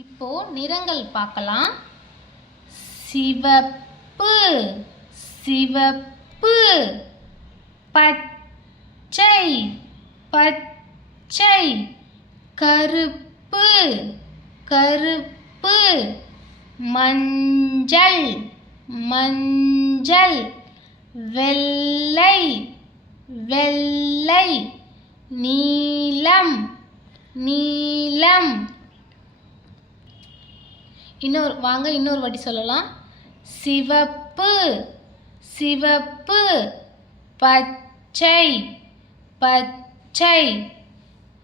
இப்போ நிறங்கள் பார்க்கலாம். சிவப்பு சிவப்பு பச்சை பச்சை கருப்பு கருப்பு மஞ்சள் மஞ்சள் வெள்ளை வெள்ளை நீலம் நீலம் இன்னொரு வாங்க இன்னொரு வாட்டி சொல்லலாம். சிவப்பு சிவப்பு பச்சை பச்சை.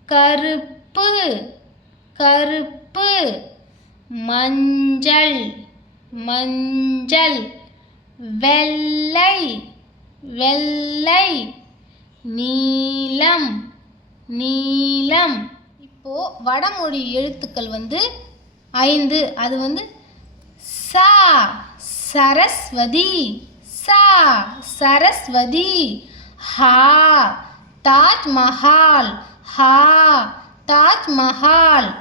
கருப்பு கருப்பு. மஞ்சள் மஞ்சள். வெள்ளை வெள்ளை. நீலம் நீலம். இப்போது வடமொழி எழுத்துக்கள் வந்து ஐந்து அது வந்து சா சரஸ்வதி. சா சரஸ்வதி. ஹா தாஜ்மஹால். ஹா தாஜ்மஹால்.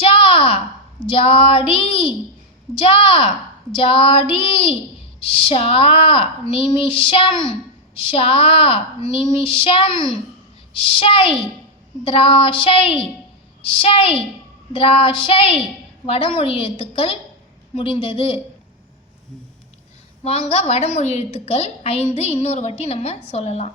ஜா ஜாடி. ஜா ஜாடி. ஷா நிமிஷம். ஷா நிமிஷம். ஷை திராஷை. ஷை திராஷை. வடமொழி எழுத்துக்கள் முடிந்தது. வாங்க வடமொழி எழுத்துக்கள் ஐந்து இன்னொரு வாட்டி நம்ம சொல்லலாம்.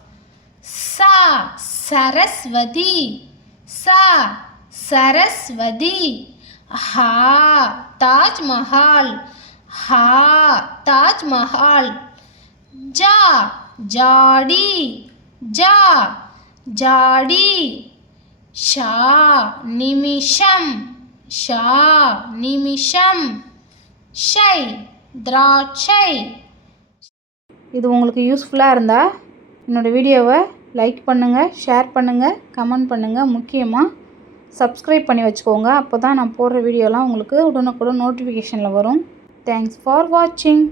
சா சரஸ்வதி. சா சரஸ்வதி. ஹா தாஜ்மஹால். ஹா தாஜ்மஹால். ஜா ஜாடி. ஜா ஜாடி. ஷா நிமிஷம். ஷா நிமிஷம் ஷை திராட்சை. இது உங்களுக்கு யூஸ்ஃபுல்லாக இருந்தால் என்னோடய வீடியோவை லைக் பண்ணுங்கள் ஷேர் பண்ணுங்கள் கமெண்ட் பண்ணுங்கள் முக்கியமாக சப்ஸ்கிரைப் பண்ணி வச்சுக்கோங்க. அப்போ தான் நான் போடுற வீடியோலாம் உங்களுக்கு உடனுக்குடன் நோட்டிஃபிகேஷனில் வரும். தேங்க்ஸ் ஃபார் வாட்சிங்